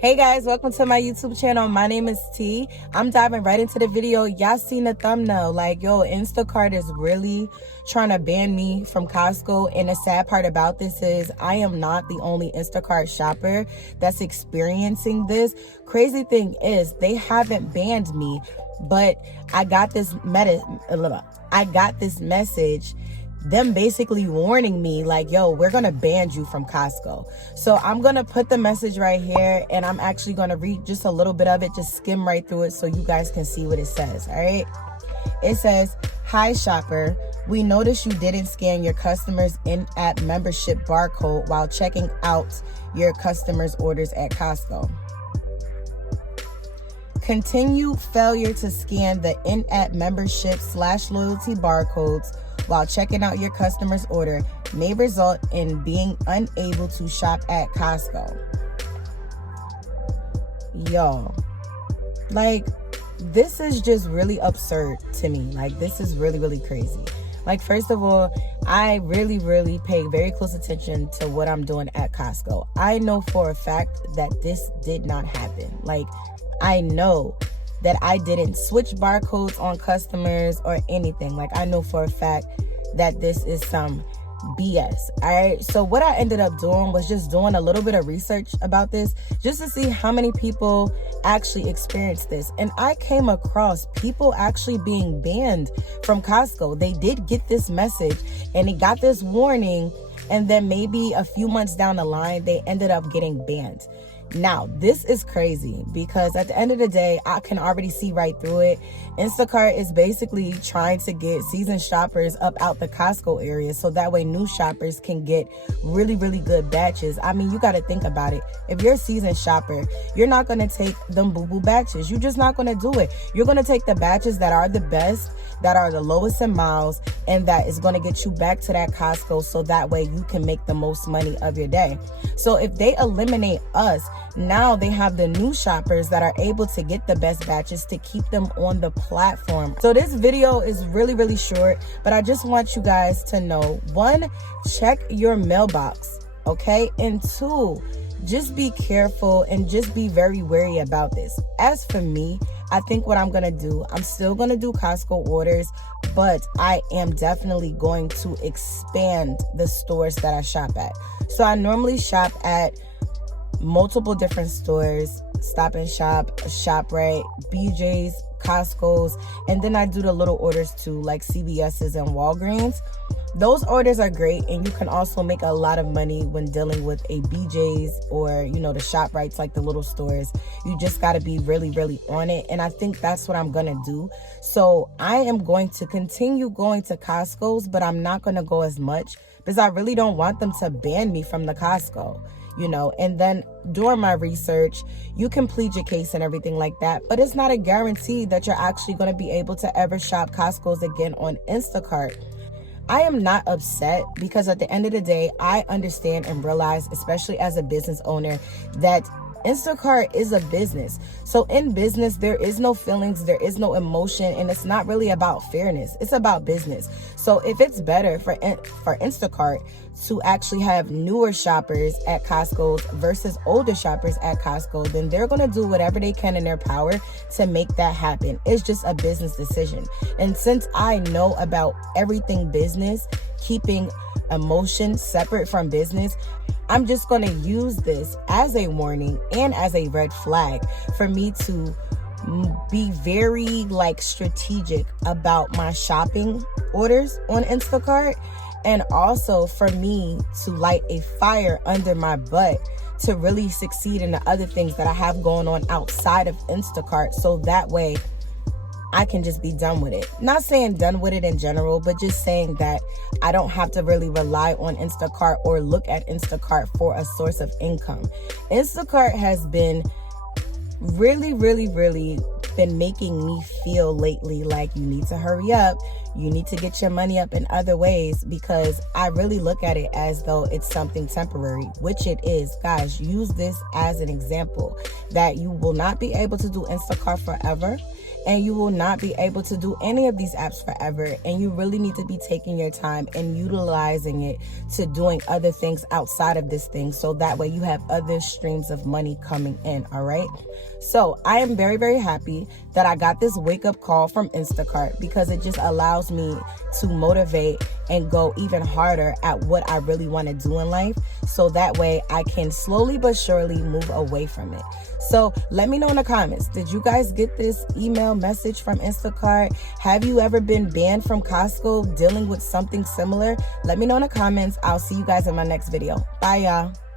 Hey guys, welcome to my YouTube channel. My name is T. I'm diving right into the video. Y'all seen the thumbnail. Like, yo, Instacart is really trying to ban me from Costco. And the sad part about this is I am not the only Instacart shopper that's experiencing this. Crazy thing is they haven't banned me, but I got this message, them basically warning me like, yo, we're gonna ban you from Costco. So I'm gonna put the message right here, and I'm actually gonna read just a little bit of it, just skim right through it so you guys can see what it says. All right, it says, "Hi shopper, we noticed you didn't scan your customers in-app membership barcode while checking out your customers' orders at Costco. Continued failure to scan the in-app membership/loyalty barcodes while checking out your customer's order may result in being unable to shop at Costco." Y'all, like, this is just really absurd to me. Like, this is really, really crazy. Like, first of all, I really pay very close attention to what I'm doing at Costco. I know for a fact that this did not happen. Like, I know that I didn't switch barcodes on customers or anything. Like, I know for a fact that this is some BS. All right, so what I ended up doing was just doing a little bit of research about this just to see how many people actually experienced this. And I came across people actually being banned from Costco. They did get this message and they got this warning, and then maybe a few months down the line they ended up getting banned. Now, this is crazy because at the end of the day, I can already see right through it. Instacart is basically trying to get seasoned shoppers up out the Costco area so that way new shoppers can get really good batches. I mean, you got to think about it. If you're a seasoned shopper, you're not going to take them boo-boo batches. You're just not going to do it. You're going to take the batches that are the best, that are the lowest in miles, and that is going to get you back to that Costco so that way you can make the most money of your day. So if they eliminate us, now they have the new shoppers that are able to get the best batches to keep them on the platform. So this video is really short, but I just want you guys to know, one, check your mailbox, okay? And two, just be careful and just be very wary about this. As for me, I think what I'm gonna do, I'm still gonna do Costco orders, but I am definitely going to expand the stores that I shop at. So I normally shop at multiple different stores: Stop and Shop, ShopRite, BJ's, Costco's, and then I do the little orders too, like CVS's and Walgreens. Those orders are great, and you can also make a lot of money when dealing with a BJ's or, you know, the ShopRites, like the little stores. You just got to be really on it, and I think that's what I'm gonna do. So I am going to continue going to Costco's, but I'm not gonna go as much because I really don't want them to ban me from the Costco, you know. And then during my research, you can plead your case and everything like that, but it's not a guarantee that you're actually going to be able to ever shop Costco's again on Instacart. I am not upset because at the end of the day, I understand and realize, especially as a business owner, that Instacart is a business. So in business, there is no feelings, there is no emotion, and it's not really about fairness. It's about business. So if it's better for Instacart to actually have newer shoppers at Costco's versus older shoppers at Costco, then they're going to do whatever they can in their power to make that happen. It's just a business decision. And since I know about everything business, keeping emotion separate from business, I'm just going to use this as a warning and as a red flag for me to be very strategic about my shopping orders on Instacart, and also for me to light a fire under my butt to really succeed in the other things that I have going on outside of Instacart, so that way I can just be done with it. Not saying done with it in general, but just saying that I don't have to really rely on Instacart or look at Instacart for a source of income. Instacart has been really been making me feel lately like you need to hurry up. You need to get your money up in other ways, because I really look at it as though it's something temporary, which it is. Guys, use this as an example that you will not be able to do Instacart forever. and you will not be able to do any of these apps forever. And you really need to be taking your time and utilizing it to doing other things outside of this thing, so that way you have other streams of money coming in. All right, so I am very, very happy that I got this wake up call from Instacart, because it just allows me to motivate and go even harder at what I really want to do in life, so that way I can slowly but surely move away from it. So let me know in the comments, did you guys get this email message from Instacart? Have you ever been banned from Costco dealing with something similar? Let me know in the comments. I'll see you guys in my next video. Bye, y'all.